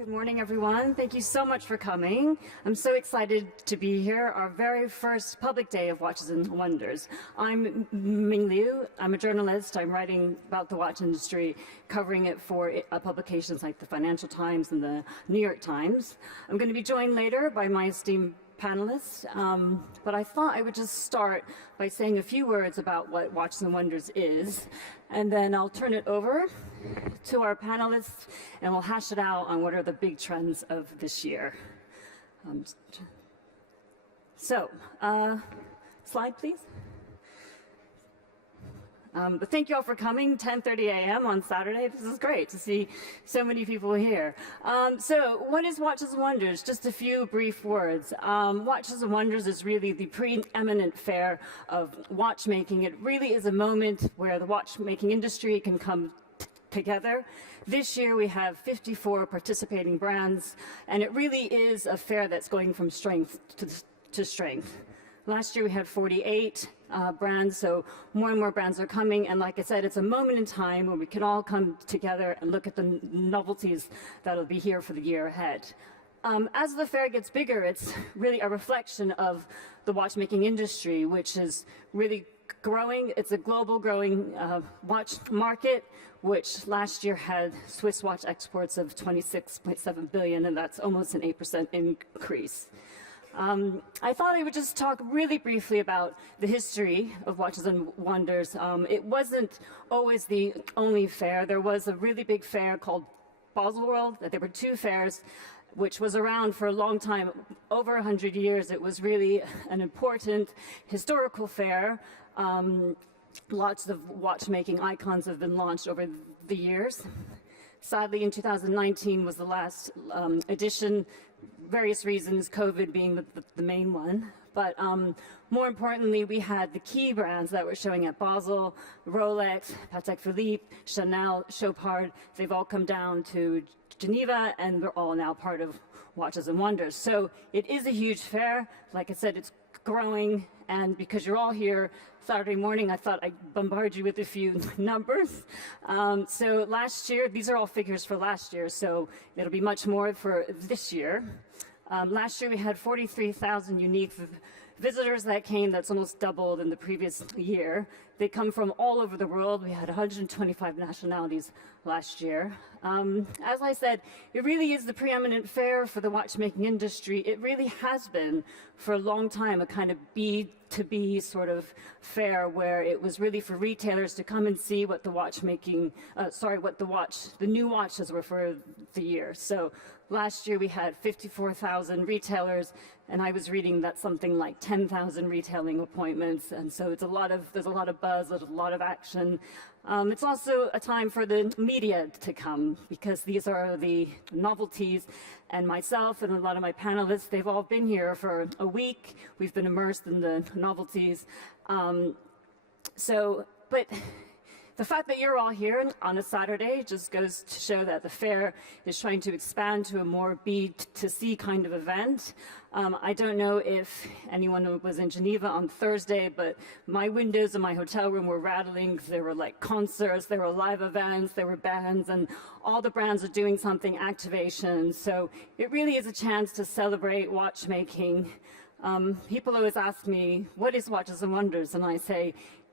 Good morning, everyone. Thank you so much for coming. I'm so excited to be here, our very first public day of Watches and Wonders. I'm Ming Liu. I'm a journalist. I'm writing about the watch industry, covering it for publications like the Financial Times and the New York Times. I'm going to be joined later by my esteemed panelists, but I thought I would just start by saying a few words about what Watches and Wonders is, and then I'll turn it over to our panelists, and we'll hash it out on what are the big trends of this year. Slide, please. But thank you all for coming, 10:30 a.m. on Saturday. This is great to see so many people here. So what is Watches and Wonders? Just a few brief words. Watches and Wonders is really the preeminent fair of watchmaking. It really is a moment where the watchmaking industry can come together. This year we have 54 participating brands, and it really is a fair that's going from strength to strength. Last year we had 48 brands, so more and more brands are coming, and like I said, it's a moment in time where we can all come together and look at the novelties that'll be here for the year ahead. As the fair gets bigger, it's really a reflection of the watchmaking industry, which is really growing. It's a global growing watch market, which last year had Swiss watch exports of 26.7 billion, and that's almost an 8% increase. I thought I would just talk really briefly about the history of Watches and Wonders. It wasn't always the only fair. There was a really big fair called Basel World. There were two fairs, which was around for a long time, over 100 years. It was really an important historical fair. Lots of watchmaking icons have been launched over the years. Sadly, in 2019 was the last edition. Various reasons, COVID being the main one. But more importantly, we had the key brands that were showing at Basel: Rolex, Patek Philippe, Chanel, Chopard. They've all come down to Geneva, and they're all now part of Watches and Wonders. So it is a huge fair. Like I said, it's growing, and because you're all here Saturday morning, I thought I'd bombard you with a few numbers. So last year, these are all figures for last year, so it'll be much more for this year. Last year we had 43,000 unique visitors that came. That's almost doubled in the previous year. They come from all over the world. We had 125 nationalities last year. As I said, it really is the preeminent fair for the watchmaking industry. It really has been for a long time a kind of B2B sort of fair where it was really for retailers to come and see what the the new watches were for the year. So last year we had 54,000 retailers, and I was reading that something like 10,000 retailing appointments, and so there's a lot of buzz, there's a lot of action. It's also a time for the media to come, because these are the novelties, and myself and a lot of my panelists, they've all been here for a week. We've been immersed in the novelties. But the fact that you're all here on a Saturday just goes to show that the fair is trying to expand to a more B2C kind of event. I don't know if anyone was in Geneva on Thursday, but my windows in my hotel room were rattling. There were like concerts, there were live events, there were bands, and all the brands are doing something, activation. So it really is a chance to celebrate watchmaking. People always ask me, what is Watches and Wonders? And I say,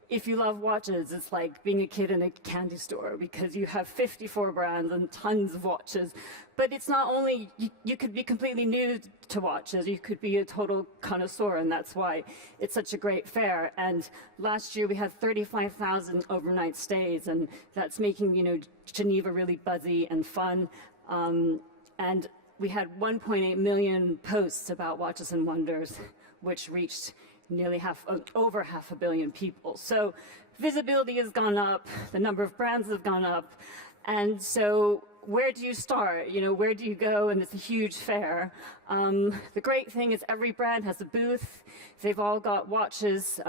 if you love watches, it's like being a kid in a candy store, because you have 54 brands and tons of watches. But it's not only, you could be completely new to watches, you could be a total connoisseur, and that's why it's such a great fair. And last year we had 35,000 overnight stays, and that's making, Geneva really buzzy and fun. And we had 1.8 million posts about Watches and Wonders, which reached nearly over half a billion people. So visibility has gone up, the number of brands have gone up, and so where do you start? Where do you go? And it's a huge fair. The great thing is every brand has a booth. They've all got watches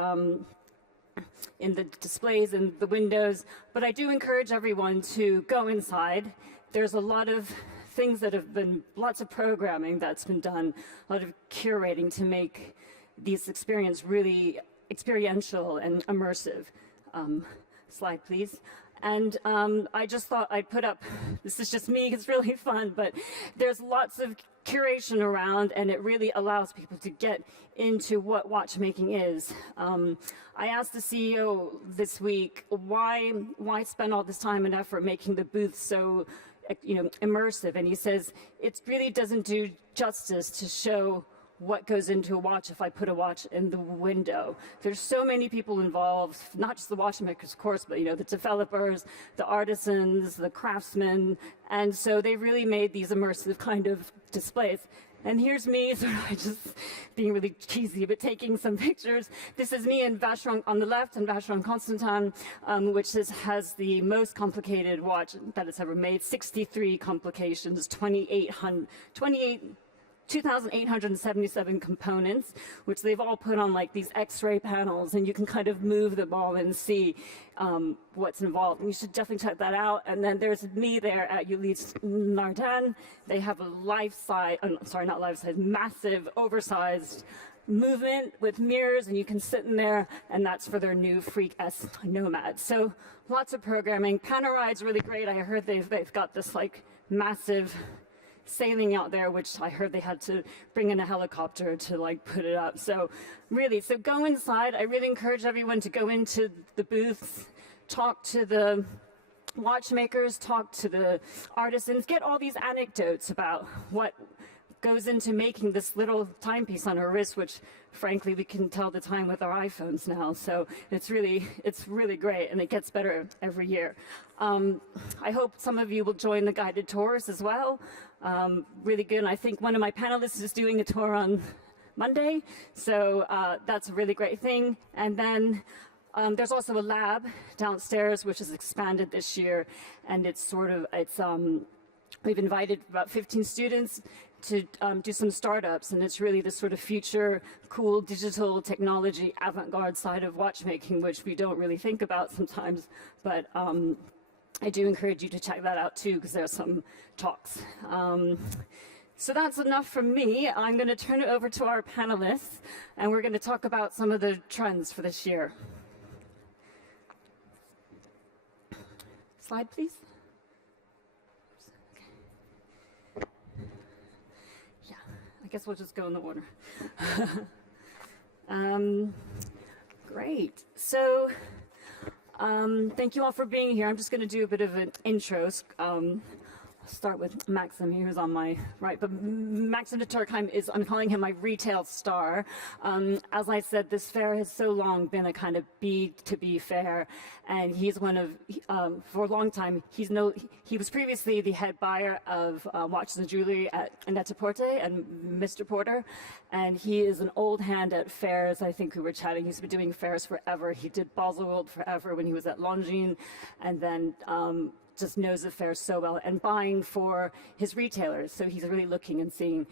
in the displays and the windows, but I do encourage everyone to go inside. There's a lot of things that have been, lots of programming that's been done, a lot of curating to make these experience really experiential and immersive. Slide, please. And I just thought I'd put up, this is just me, it's really fun, but there's lots of curation around, and it really allows people to get into what watchmaking is. I asked the CEO this week, why spend all this time and effort making the booth so immersive? And he says, it really doesn't do justice to show what goes into a watch if I put a watch in the window. There's so many people involved, not just the watchmakers, of course, but the developers, the artisans, the craftsmen, and so they really made these immersive kind of displays. And here's me, sort of just being really cheesy, but taking some pictures. This is me and Vacheron on the left, and Vacheron Constantin, which has the most complicated watch that it's ever made. 63 complications, 2,877 components, which they've all put on like these X-ray panels, and you can kind of move the ball and see what's involved. And you should definitely check that out. And then there's me there at Ulysse Nardin. They have a massive, oversized movement with mirrors, and you can sit in there, and that's for their new Freak S Nomad. So lots of programming. Panoride's really great. I heard they've got this like massive sailing out there, which I heard they had to bring in a helicopter to like put it up. So really, so go inside. I really encourage everyone to go into the booths, talk to the watchmakers, talk to the artisans, get all these anecdotes about what goes into making this little timepiece on our wrist, which frankly we can tell the time with our iPhones now. So it's really great, and it gets better every year. I hope some of you will join the guided tours as well. Really good. And I think one of my panelists is doing a tour on Monday, so that's a really great thing. And then there's also a lab downstairs which is expanded this year, and we've invited about 15 students to do some startups, and it's really this sort of future, cool digital technology avant-garde side of watchmaking, which we don't really think about sometimes, but I do encourage you to check that out too, because there's some talks. So that's enough from me. I'm going to turn it over to our panelists, and we're going to talk about some of the trends for this year. Slide, please. I guess we'll just go in the order. Great. So thank you all for being here. I'm just going to do a bit of an intro. I'll start with Maxim, who's on my right. But Maxim de Turkheim I'm calling him my retail star. As I said, this fair has so long been a kind of B2B fair, and he's one of, for a long time, he was previously the head buyer of watches and jewelry at Net-a-Porter and Mr. Porter, and he is an old hand at fairs. I think we were chatting. He's been doing fairs forever. He did Baselworld forever when he was at Longines, and then just knows the fair so well, and buying for his retailers. So he's really looking and seeing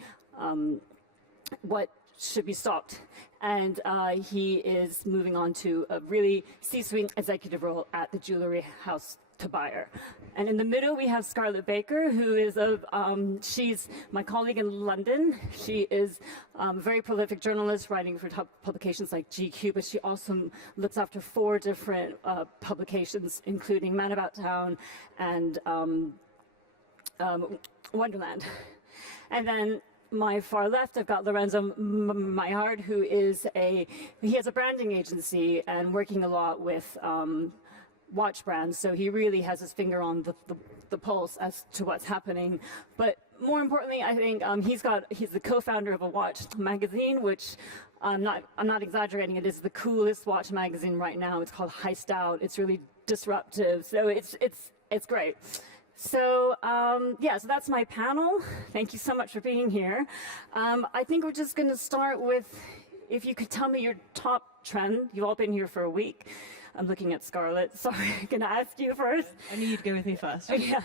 what should be stocked. And he is moving on to a really C-suite executive role at the jewelry house to buyer. And in the middle, we have Scarlett Baker, who is she's my colleague in London. She is a very prolific journalist, writing for top publications like GQ, but she also looks after 4 different publications, including Man About Town and Wonderland. And then my far left, I've got Lorenzo Maillard, who he has a branding agency and working a lot with watch brands, so he really has his finger on the pulse as to what's happening. But more importantly, I think he's the co-founder of a watch magazine, which I'm not exaggerating. It is the coolest watch magazine right now. It's called Heist Out. It's really disruptive, so it's great. So so that's my panel. Thank you so much for being here. I think we're just going to start with, if you could tell me your top trend. You've all been here for a week. I'm looking at Scarlett. Sorry, I'm going to ask you first. I knew you'd go with me first. Yeah.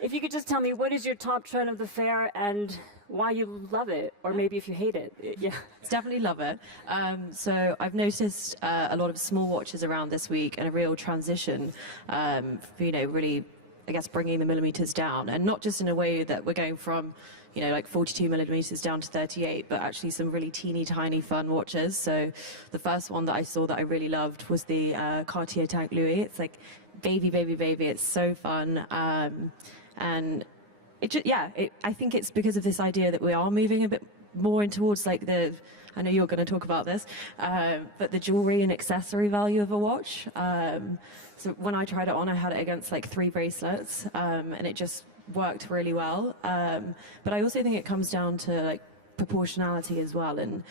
If you could just tell me, what is your top trend of the fair and why you love it, or maybe if you hate it. Yeah. Definitely love it. So I've noticed a lot of small watches around this week, and a real transition, really, I guess, bringing the millimeters down, and not just in a way that we're going from, like 42 millimeters down to 38, but actually some really teeny tiny fun watches. So the first one that I saw that I really loved was the Cartier Tank Louis. It's like baby, baby, baby. It's so fun. And I think it's because of this idea that we are moving a bit more in towards like I know you're going to talk about this, but the jewelry and accessory value of a watch. So when I tried it on, I had it against like 3 bracelets, and it just worked really well. But I also think it comes down to like proportionality as well. And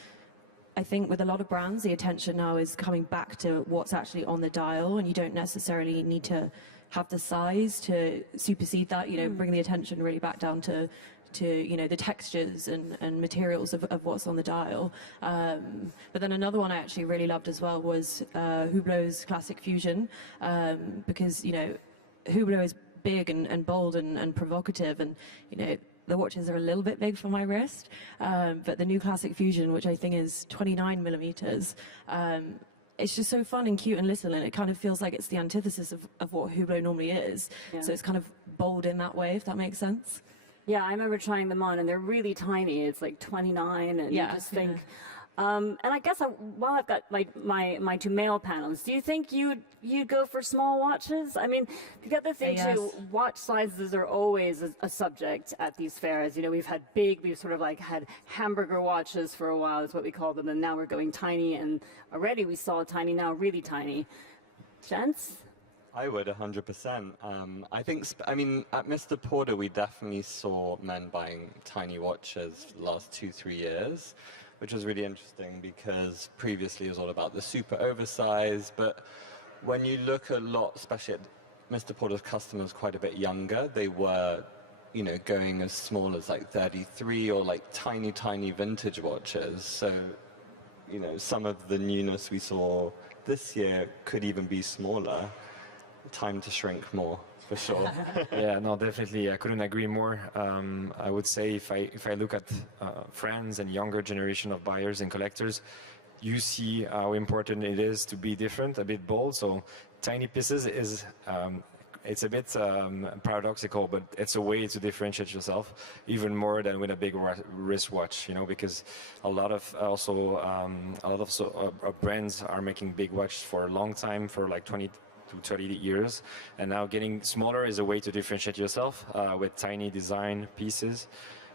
I think with a lot of brands, the attention now is coming back to what's actually on the dial, and you don't necessarily need to have the size to supersede that, bring the attention really back down to the textures and materials of what's on the dial. But then another one I actually really loved as well was Hublot's Classic Fusion, because, Hublot is big and bold and provocative, and, the watches are a little bit big for my wrist, but the new Classic Fusion, which I think is 29 millimeters, it's just so fun and cute and little, and it kind of feels like it's the antithesis of what Hublot normally is. Yeah. So it's kind of bold in that way, if that makes sense. Yeah, I remember trying them on, and they're really tiny. It's like 29, and you just think. And I guess while I've got my 2 male panels, do you think you'd go for small watches? I mean, the other thing too, watch sizes are always a subject at these fairs. We've sort of like had hamburger watches for a while, is what we call them, and now we're going tiny, and already we saw tiny, now really tiny. Gents? I would 100%. I mean, at Mr. Porter, we definitely saw men buying tiny watches the last 2-3 years, which was really interesting because previously it was all about the super oversized. But when you look a lot, especially at Mr. Porter's customers quite a bit younger, they were, going as small as like 33 or like tiny, tiny vintage watches. So, some of the newness we saw this year could even be smaller. Time to shrink more, for sure. Yeah, no, definitely. I couldn't agree more. I would say if I look at friends and younger generation of buyers and collectors, you see how important it is to be different, a bit bold. So tiny pieces is, it's a bit paradoxical, but it's a way to differentiate yourself even more than with a big wristwatch, because a lot of brands are making big watches for a long time, for like 20 to 30 years, and now getting smaller is a way to differentiate yourself with tiny design pieces.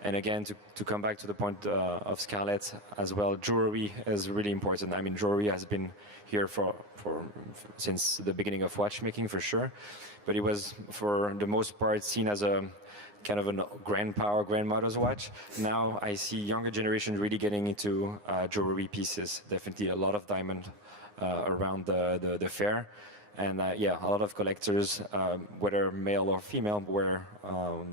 And again, to come back to the point of Scarlett as well, jewelry is really important. I mean, jewelry has been here since the beginning of watchmaking, for sure, but it was for the most part seen as a kind of a grandpa or grandmother's watch. Now I see younger generation really getting into jewelry pieces. Definitely a lot of diamond around the fair. And a lot of collectors, whether male or female, wear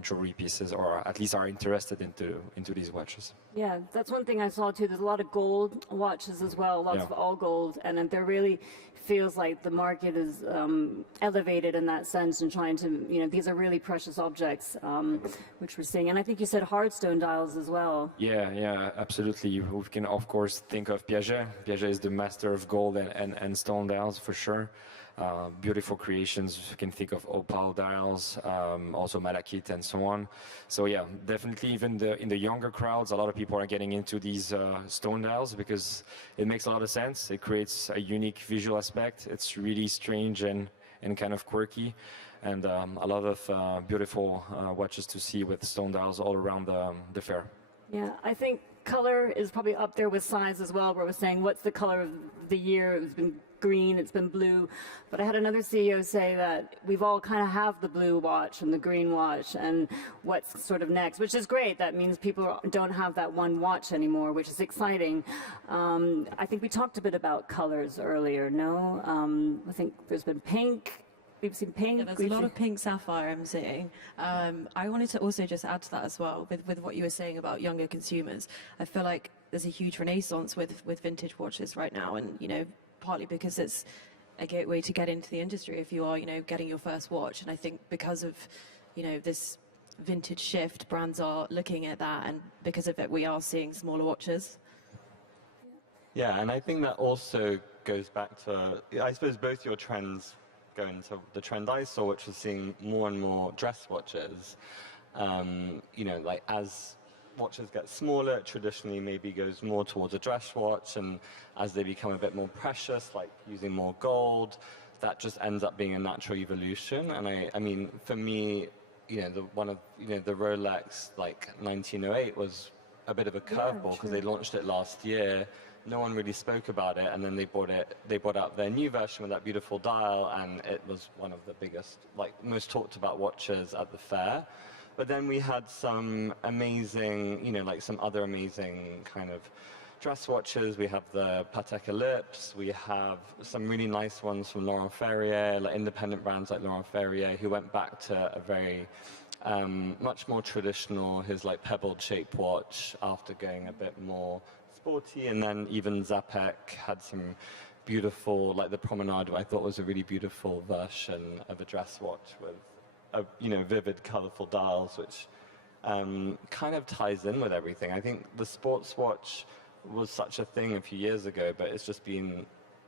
jewelry pieces, or at least are interested into these watches. Yeah, that's one thing I saw too. There's a lot of gold watches as well, lots of all gold, and there really feels like the market is elevated in that sense, and trying to, these are really precious objects, which we're seeing. And I think you said hard stone dials as well. Yeah, absolutely. We can of course think of Piaget. Piaget is the master of gold and stone dials, for sure. Beautiful creations. You can think of opal dials, also malachite and so on. So yeah, definitely even in the younger crowds, a lot of people are getting into these stone dials because it makes a lot of sense. It creates a unique visual aspect. It's really strange and kind of quirky, and a lot of beautiful watches to see with stone dials all around the fair. Yeah, I think color is probably up there with size as well, where we're saying what's the color of the year. It's been green, it's been blue, but I had another CEO say that we've all kind of have the blue watch and the green watch, and what's sort of next, which is great. That means people don't have that one watch anymore, which is exciting. I think we talked a bit about colors earlier, no? I think there's been pink. We've seen pink. Yeah, there's a lot of pink sapphire I'm seeing. I wanted to also just add to that as well, with what you were saying about younger consumers. I feel like there's a huge renaissance with vintage watches right now, and partly because it's a gateway to get into the industry if you are, getting your first watch. And I think because of, this vintage shift, brands are looking at that, and because of it, we are seeing smaller watches. Yeah, and I think that also goes back to, I suppose, both your trends go into the trend I saw, which was seeing more and more dress watches. Like as watches get smaller, it traditionally maybe goes more towards a dress watch, and as they become a bit more precious, like using more gold, that just ends up being a natural evolution. And I mean, for me, the Rolex like 1908 was a bit of a curveball because they launched it last year. No one really spoke about it, and then they brought out their new version with that beautiful dial, and it was one of the biggest, like most talked about watches at the fair. But then we had some amazing, like some other amazing kind of dress watches. We have the Patek Ellipse. We have some really nice ones from Laurent Ferrier, like independent brands like Laurent Ferrier, who went back to a very much more traditional, his like pebbled shaped watch after going a bit more sporty. And then even Zapek had some beautiful, like the Promenade, I thought was a really beautiful version of a dress watch with, vivid, colorful dials, which kind of ties in with everything. I think the sports watch was such a thing a few years ago, but it's just been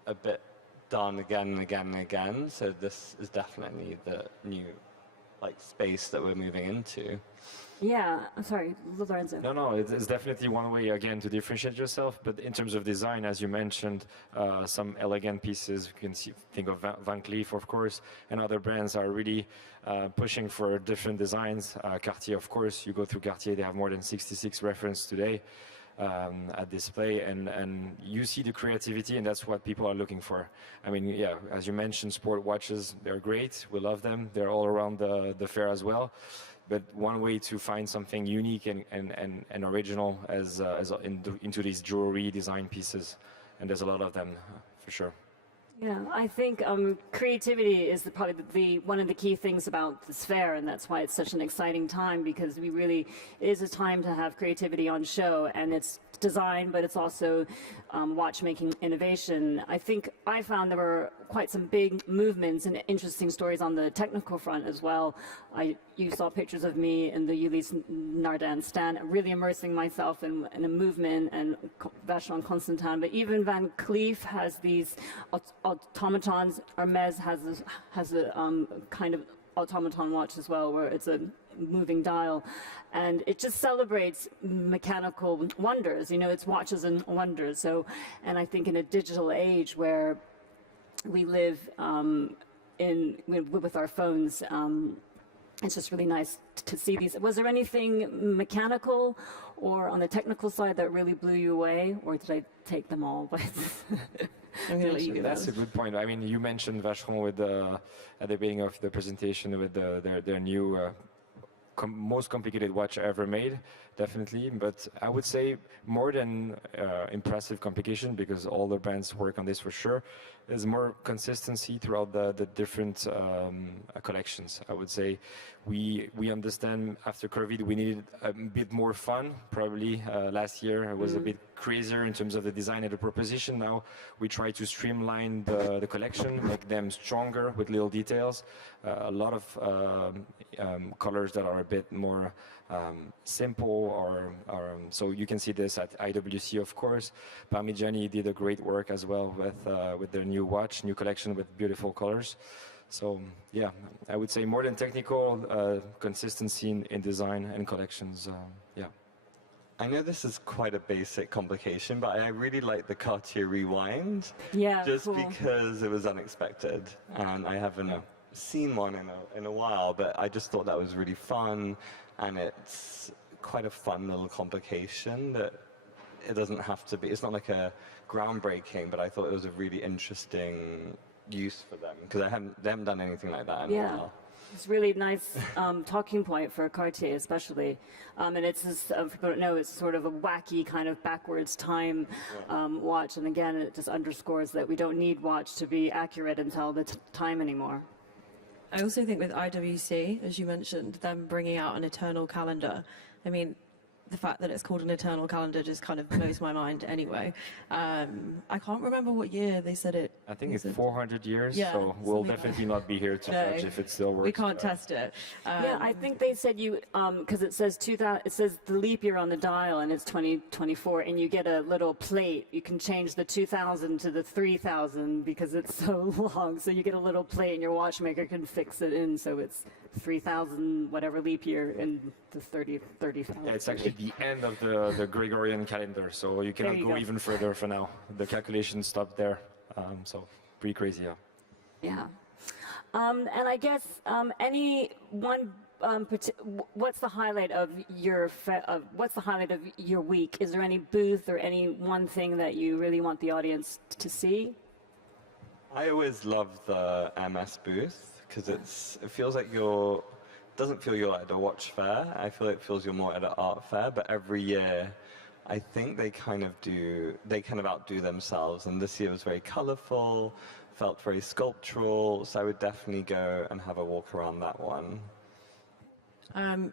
a bit done again and again and again. So this is definitely the new space that we're moving into. Yeah, I'm sorry, Lorenzo. No, it's definitely one way, again, to differentiate yourself. But in terms of design, as you mentioned, some elegant pieces, you can think of Van Cleef, of course, and other brands are really pushing for different designs. Cartier, of course, you go through Cartier, they have more than 66 references today at display, and you see the creativity, and that's what people are looking for. I mean, yeah, as you mentioned, sport watches, they're great, we love them, they're all around the fair as well. But one way to find something unique and original into these jewelry design pieces, and there's a lot of them for sure. Yeah, I think creativity is probably one of the key things about this fair, and that's why it's such an exciting time, because it is a time to have creativity on show, and it's design, but it's also watchmaking innovation. I think I found there were quite some big movements and interesting stories on the technical front as well. You saw pictures of me in the Ulysse Nardin stand, really immersing myself in a movement, and Vacheron Constantin. But even Van Cleef has these automatons. Hermes has a kind of automaton watch as well, where it's a moving dial, and it just celebrates mechanical wonders. It's watches and wonders. So, and I think in a digital age where we live with our phones, it's just really nice to see these. Was there anything mechanical or on the technical side that really blew you away, or did I take them all? I'm going to let you go. That's a good point. I mean, you mentioned Vacheron at the beginning of the presentation with their new most complicated watch ever made, definitely. But I would say more than impressive complication, because all the brands work on this for sure, is more consistency throughout the different collections. I would say we understand after COVID we needed a bit more fun. Probably last year it was a bit crazier in terms of the design and the proposition. Now we try to streamline the collection, make them stronger with little details. A lot of colors that are a bit more simple, or so you can see this at IWC, of course. Parmigiani did a great work as well with their new collection with beautiful colors. So yeah, I would say more than technical, consistency in design and collections. Yeah. I know this is quite a basic complication, but I really like the Cartier Rewind. Yeah, just cool. Because it was unexpected, and I haven't seen one in a while, but I just thought that was really fun, and it's quite a fun little complication that it doesn't have to be. It's not like a groundbreaking, but I thought it was a really interesting use for them, because they haven't done anything like that in a while. It's really nice talking point for Cartier, especially. And it's this, if people don't know, it's sort of a wacky kind of backwards time watch. And again, it just underscores that we don't need watch to be accurate and tell the time anymore. I also think with IWC, as you mentioned, them bringing out an eternal calendar. I mean, the fact that it's called an eternal calendar just kind of blows my mind anyway. I can't remember what year they said it. I think it's 400 years, Yeah, so we'll definitely not be here to judge if it still works. We can't test it. Yeah, I think they said because it says 2000, it says the leap year on the dial, and it's 2024, and you get a little plate. You can change the 2000 to the 3000 because it's so long. So you get a little plate, and your watchmaker can fix it in, so it's 3000 whatever leap year and the 30,000. Yeah, it's actually the end of the Gregorian calendar, so you cannot go even further for now. The calculation stopped there, so pretty crazy, yeah. Yeah. And I guess any one, what's the highlight of your what's the highlight of your week? Is there any booth or any one thing that you really want the audience to see? I always love the MS booth because it feels like you're doesn't feel you're at a watch fair. I feel it feels you're more at an art fair. But every year, I think they kind of outdo themselves. And this year was very colourful, felt very sculptural. So I would definitely go and have a walk around that one.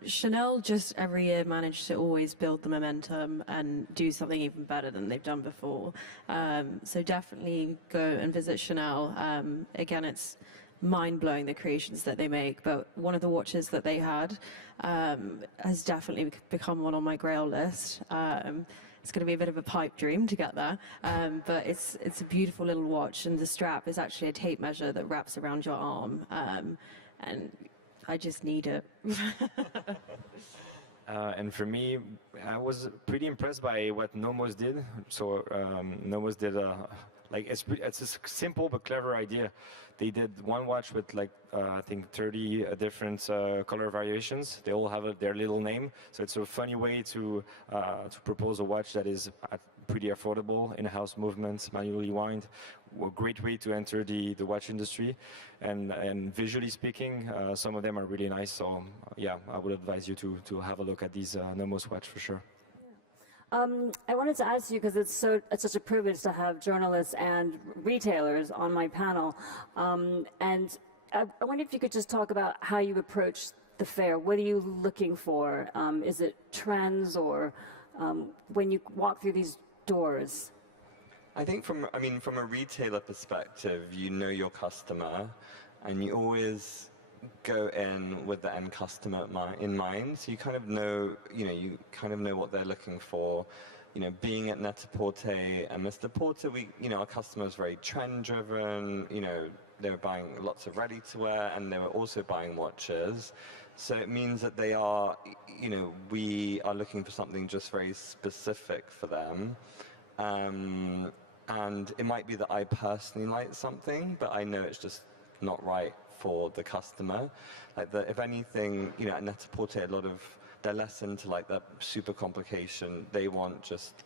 Chanel just every year managed to always build the momentum and do something even better than they've done before. So definitely go and visit Chanel. Again, it's mind-blowing the creations that they make, but one of the watches that they had has definitely become one on my grail list. It's going to be a bit of a pipe dream to get there, but it's a beautiful little watch, and the strap is actually a tape measure that wraps around your arm, and I just need it. And for me, I was pretty impressed by what Nomos did. So Nomos did it's a simple but clever idea. They did one watch with I think 30 different color variations. They all have their little name. So it's a funny way to propose a watch that is pretty affordable, in-house movements, manually wind. A great way to enter the watch industry, and visually speaking, some of them are really nice. So yeah, I would advise you to have a look at these Nomos watch for sure. I wanted to ask you, because it's such a privilege to have journalists and retailers on my panel, and I wonder if you could just talk about how you approach the fair. What are you looking for? Is it trends, or when you walk through these doors? I think from a retailer perspective, you know your customer, and you always go in with the end customer in mind. So you kind of know, what they're looking for. Being at Net-a-Porter and Mr. Porter, our customer is very trend-driven. They were buying lots of ready-to-wear, and they were also buying watches. So it means that they are, we are looking for something just very specific for them. And it might be that I personally like something, but I know it's just not right for the customer. If anything, at Net-a-Porter, they're less into the super complication. They want just,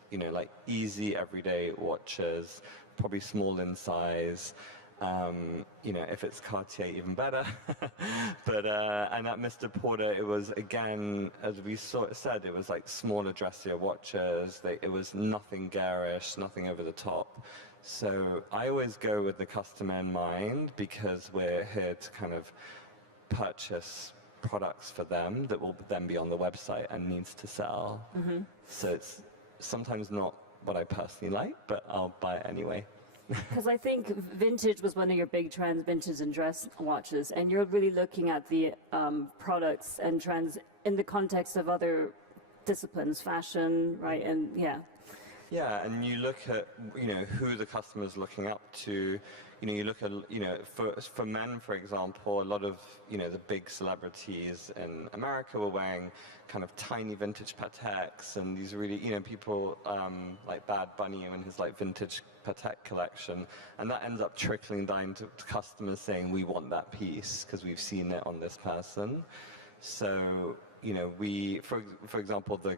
easy everyday watches, probably small in size. If it's Cartier, even better. But and at Mr. Porter, it was, again, as we said, it was smaller, dressier watches. It was nothing garish, nothing over the top. So I always go with the customer in mind, because we're here to kind of purchase products for them that will then be on the website and needs to sell. Mm-hmm. So it's sometimes not what I personally like, but I'll buy it anyway. Because I think vintage was one of your big trends, vintage and dress watches, and you're really looking at the products and trends in the context of other disciplines, fashion, right? And yeah. Yeah, and you look at who the customer's looking up to. You look at for men, for example, a lot of the big celebrities in America were wearing kind of tiny vintage Pateks, and these really people like Bad Bunny and his vintage Patek collection, and that ends up trickling down to customers saying, we want that piece because we've seen it on this person. So we, for example, the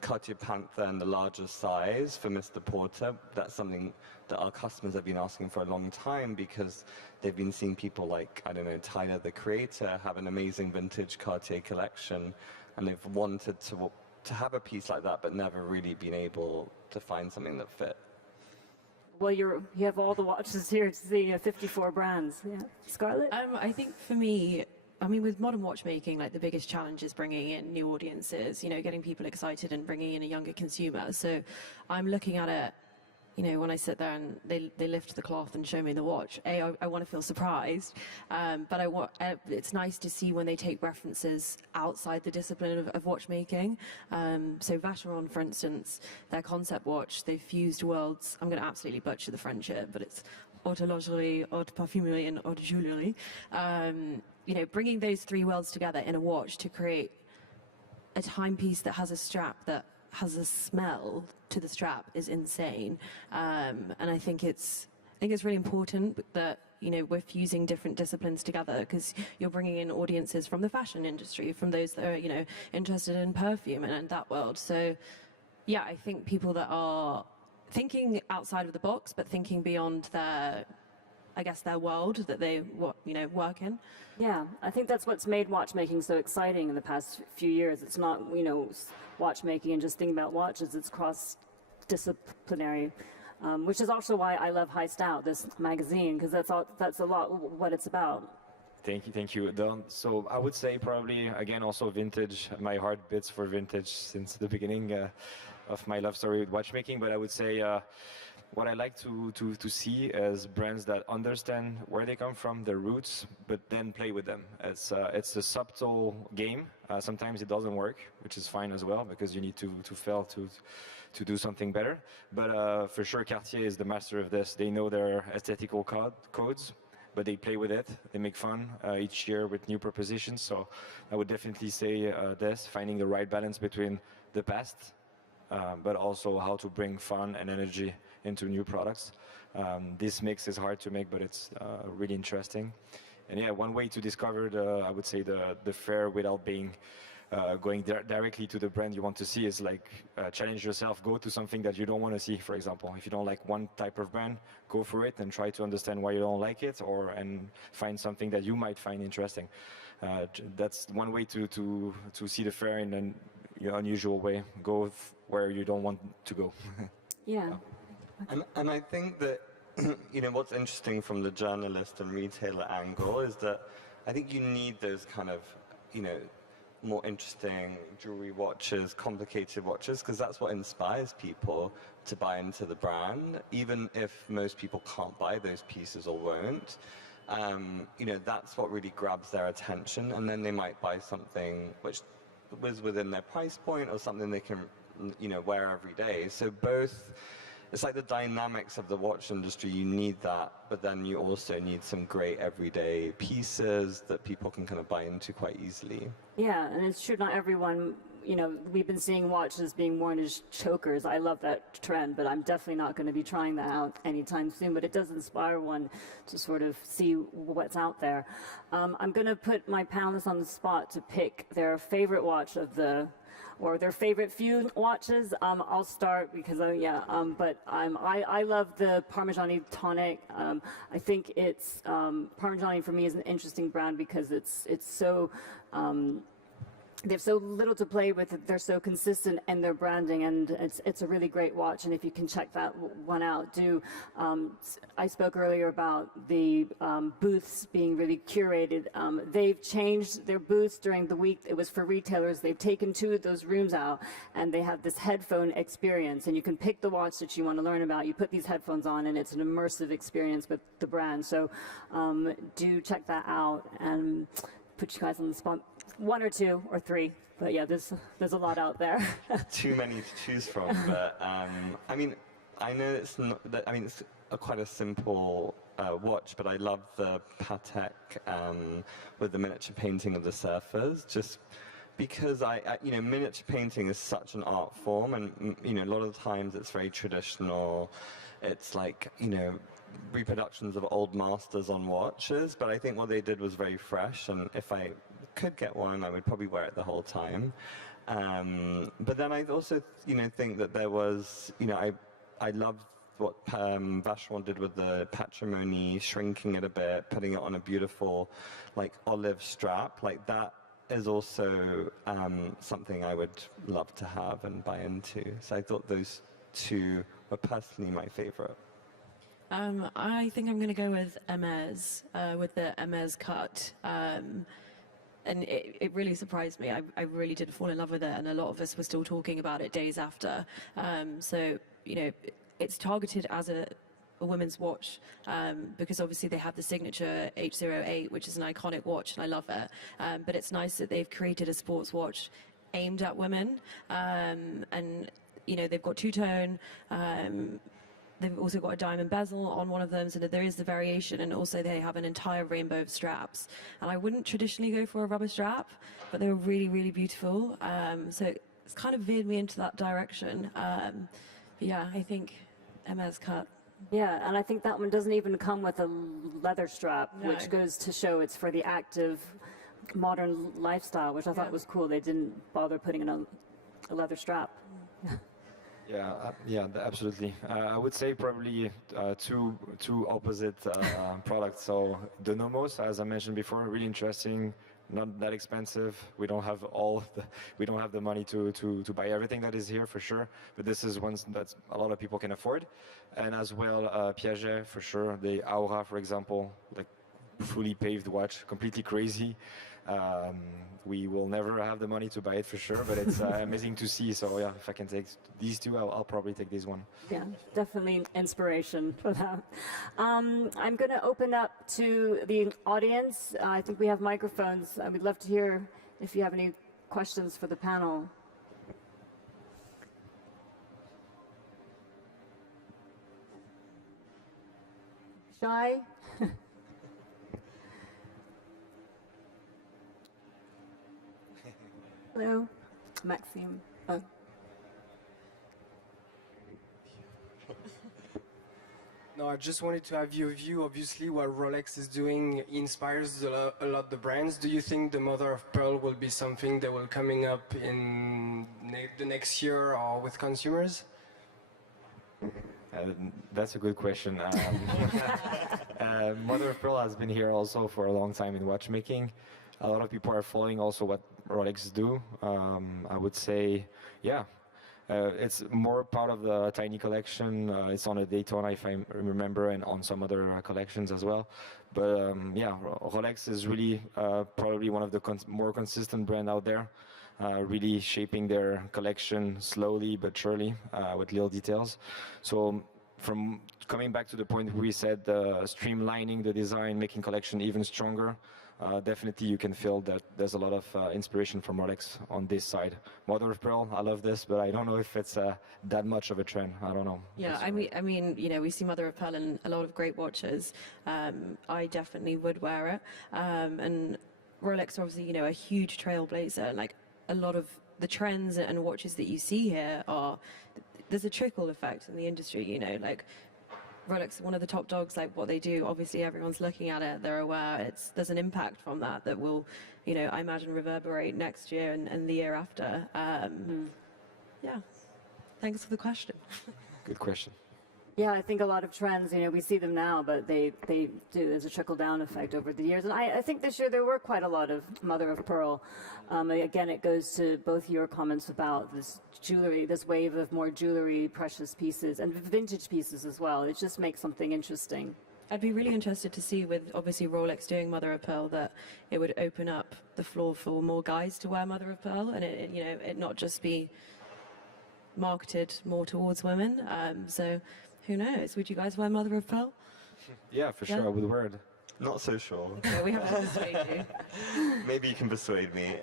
Cartier Panther in the larger size for Mr. Porter, that's something that our customers have been asking for a long time, because they've been seeing people like, I don't know, Tyler the Creator have an amazing vintage Cartier collection, and they've wanted to have a piece like that, but never really been able to find something that fit. Well, you have all the watches here to see, 54 brands. Yeah. Scarlett? I think for me, with modern watchmaking, the biggest challenge is bringing in new audiences, getting people excited and bringing in a younger consumer. So I'm looking at it, when I sit there and they lift the cloth and show me the watch. I want to feel surprised, but it's nice to see when they take references outside the discipline of watchmaking. So Vacheron, for instance, their concept watch, they've fused worlds. I'm going to absolutely butcher the French here, but it's horlogerie, haute parfumerie, and haute jewellery. Bringing those three worlds together in a watch to create a timepiece that has a strap that has a smell to the strap is insane. And I think it's really important that we're fusing different disciplines together because you're bringing in audiences from the fashion industry, from those that are, interested in perfume and that world. So, yeah, I think people that are thinking outside of the box, but thinking beyond their world that they work in. Yeah, I think that's what's made watchmaking so exciting in the past few years. It's not, watchmaking and just thinking about watches. It's cross-disciplinary, which is also why I love High Stout, this magazine, because that's a lot what it's about. Thank you. So I would say probably, again, also vintage. My heart beats for vintage since the beginning of my love story with watchmaking. But I would say what I like to see is brands that understand where they come from, their roots, but then play with them. It's a subtle game. Sometimes it doesn't work, which is fine as well, because you need to fail to do something better. But for sure, Cartier is the master of this. They know their aesthetical codes, but they play with it. They make fun each year with new propositions. So I would definitely say this, finding the right balance between the past, but also how to bring fun and energy into new products. This mix is hard to make, but it's really interesting. And yeah, one way to discover I would say the fair without being going directly to the brand you want to see is like challenge yourself, go to something that you don't want to see, for example. If you don't like one type of brand, go for it and try to understand why you don't like it, and find something that you might find interesting. That's one way to see the fair in an unusual way. Go where you don't want to go. Yeah. And I think that, what's interesting from the journalist and retailer angle is that I think you need those kind of, more interesting jewelry watches, complicated watches, because that's what inspires people to buy into the brand, even if most people can't buy those pieces or won't. That's what really grabs their attention, and then they might buy something which was within their price point or something they can, wear every day. So both. It's like the dynamics of the watch industry, you need that, but then you also need some great everyday pieces that people can kind of buy into quite easily. Yeah, and it's true, not everyone, we've been seeing watches being worn as chokers. I love that trend, but I'm definitely not going to be trying that out anytime soon, but it does inspire one to sort of see what's out there. I'm going to put my panelists on the spot to pick their favorite watch or their favorite few watches. I'll start because, I love the Parmigiani Tonic. I think it's, Parmigiani for me is an interesting brand because it's so, they have so little to play with. They're so consistent in their branding, and it's a really great watch. And if you can check that one out, do. I spoke earlier about the booths being really curated. They've changed their booths during the week. It was for retailers. They've taken 2 of those rooms out, and they have this headphone experience. And you can pick the watch that you want to learn about. You put these headphones on, and it's an immersive experience with the brand. So do check that out and put you guys on the spot. 1 or 2 or 3, but yeah, there's a lot out there. Too many to choose from, but I know it's not. It's quite a simple watch, but I love the Patek with the miniature painting of the surfers, just because miniature painting is such an art form, and a lot of times it's very traditional. It's like reproductions of old masters on watches, but I think what they did was very fresh, and if I could get one, I would probably wear it the whole time. But then I also, think that there was, I loved what Vacheron did with the patrimony, shrinking it a bit, putting it on a beautiful, like, olive strap. Like, that is also something I would love to have and buy into. So I thought those 2 were personally my favorite. I think I'm going to go with Hermes, with the Hermes cut. And it really surprised me. I really did fall in love with it, and a lot of us were still talking about it days after. So, it's targeted as a women's watch because obviously they have the signature H08, which is an iconic watch, and I love it. But it's nice that they've created a sports watch aimed at women, and they've got two-tone. They've also got a diamond bezel on one of them, so that there is the variation, and also they have an entire rainbow of straps. And I wouldn't traditionally go for a rubber strap, but they were really, really beautiful. So it's kind of veered me into that direction. But yeah, I think Hermes cut. Yeah, and I think that one doesn't even come with a leather strap, No. which goes to show it's for the active modern lifestyle, which I thought was cool. They didn't bother putting in a leather strap. Yeah, absolutely. I would say probably two opposite products. So the Nomos, as I mentioned before, really interesting, not that expensive. We don't have the money to buy everything that is here for sure. But this is one that a lot of people can afford, and as well Piaget for sure. The Aura, for example, like fully paved watch, completely crazy. We will never have the money to buy it for sure, but it's amazing to see. So yeah, if I can take these two, I'll probably take this one. Yeah, definitely inspiration for that. I'm going to open up to the audience. I think we have microphones. I would love to hear if you have any questions for the panel. Shy? Hello, Maxime. Oh. No, I just wanted to have your view. Obviously, what Rolex is doing inspires a lot the brands. Do you think the mother of pearl will be something that will coming up in the next year or with consumers? That's a good question. Mother of pearl has been here also for a long time in watchmaking. A lot of people are following also what Rolex do. I would say, yeah, it's more part of the Tiny collection. It's on a Daytona, if I remember, and on some other collections as well. But yeah, Rolex is really probably one of the more consistent brand out there. Really shaping their collection slowly but surely with little details. So from coming back to the point where we said streamlining the design, making collection even stronger, definitely you can feel that there's a lot of inspiration from Rolex on this side. Mother of pearl, I love this, but I don't know if it's that much of a trend. I don't know. Yeah, I mean, you know, we see mother of pearl in a lot of great watches. I definitely would wear it. And Rolex are obviously, you know, a huge trailblazer. Like a lot of the trends and watches that you see here there's a trickle effect in the industry, you know, like Rolex is one of the top dogs, like what they do, obviously everyone's looking at it, they're aware, there's an impact from that will, you know, I imagine reverberate next year and the year after. Yeah, thanks for the question. Good question. Yeah, I think a lot of trends, you know, we see them now, but they do, there's a trickle-down effect over the years. And I think this year there were quite a lot of mother of pearl. Again, it goes to both your comments about this jewelry, this wave of more jewelry, precious pieces, and vintage pieces as well. It just makes something interesting. I'd be really interested to see, with obviously Rolex doing mother of pearl, that it would open up the floor for more guys to wear mother of pearl, and it you know, it not just be marketed more towards women. So who knows? Would you guys wear mother of pearl? Yeah, for sure, I would wear it. Not so sure. Yeah, we have to persuade you. Maybe you can persuade me.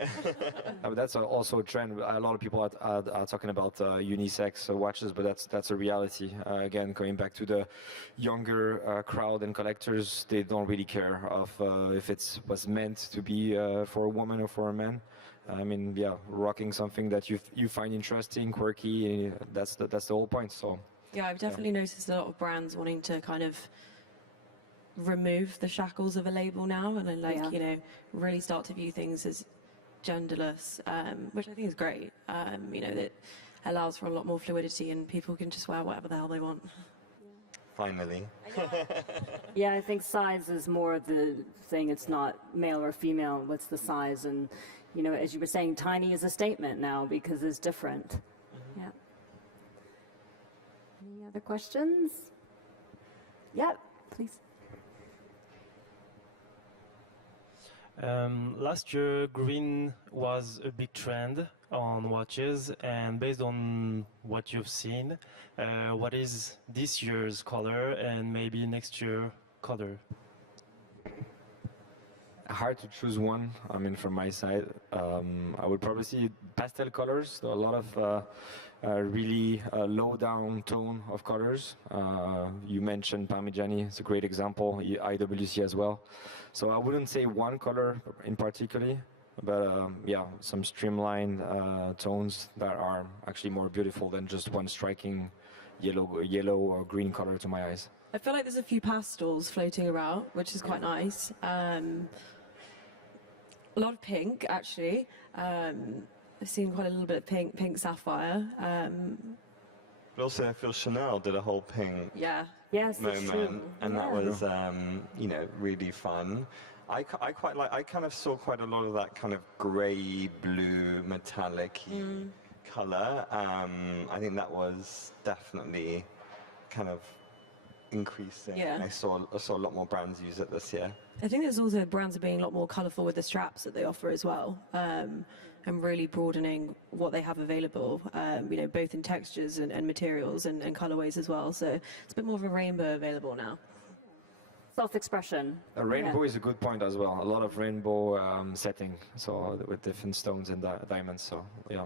But that's also a trend. A lot of people are talking about unisex watches, but that's a reality. Again, going back to the younger crowd and collectors, they don't really care of if it was meant to be for a woman or for a man. I mean, yeah, rocking something that you find interesting, quirky, that's the whole point. So. Yeah, I've definitely noticed a lot of brands wanting to kind of remove the shackles of a label now, and then you know, really start to view things as genderless, which I think is great. You know, that allows for a lot more fluidity, and people can just wear whatever the hell they want. Finally. Yeah, I think size is more the thing. It's not male or female. What's the size? And, you know, as you were saying, tiny is a statement now because it's different. Yeah. Any other questions? Yeah, please. Last year, green was a big trend on watches, and based on what you've seen, what is this year's color and maybe next year color? Hard to choose one. I mean, from my side, I would probably see pastel colors. So a lot of really low down tone of colors. You mentioned Parmigiani, it's a great example, IWC as well. So I wouldn't say one color in particular, but yeah, some streamlined tones that are actually more beautiful than just one striking yellow or green color to my eyes. I feel like there's a few pastels floating around, which is quite nice. A lot of pink, actually. I've seen quite a little bit of pink sapphire. But also, I feel Chanel did a whole pink Yeah. Yes, that's true. moment, and that was, you know, really fun. I quite like. I kind of saw quite a lot of that kind of grey, blue, metallic-y color. I think that was definitely kind of increasing. Yeah. I saw a lot more brands use it this year. I think there's also brands are being a lot more colourful with the straps that they offer as well, and really broadening what they have available, you know, both in textures and materials and colourways as well. So it's a bit more of a rainbow available now. Self-expression. A rainbow is a good point as well. A lot of rainbow setting, so with different stones and diamonds. So yeah.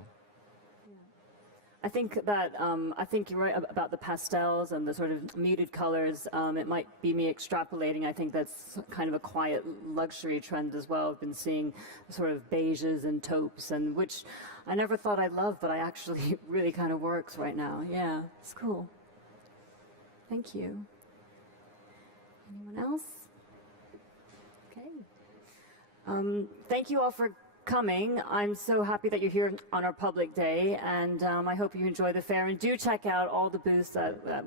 I think that I think you're right about the pastels and the sort of muted colors. It might be me extrapolating. I think that's kind of a quiet luxury trend as well. I've been seeing sort of beiges and taupes, and which I never thought I'd love, but I actually really kind of works right now. Yeah, it's cool. Thank you. Anyone else? Okay. Thank you all for coming. I'm so happy that you're here on our public day, and I hope you enjoy the fair. And do check out all the booths that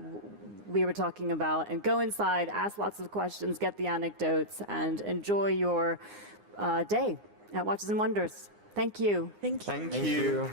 we were talking about, and go inside, ask lots of questions, get the anecdotes, and enjoy your day at Watches and Wonders. Thank you. Thank you. Thank you.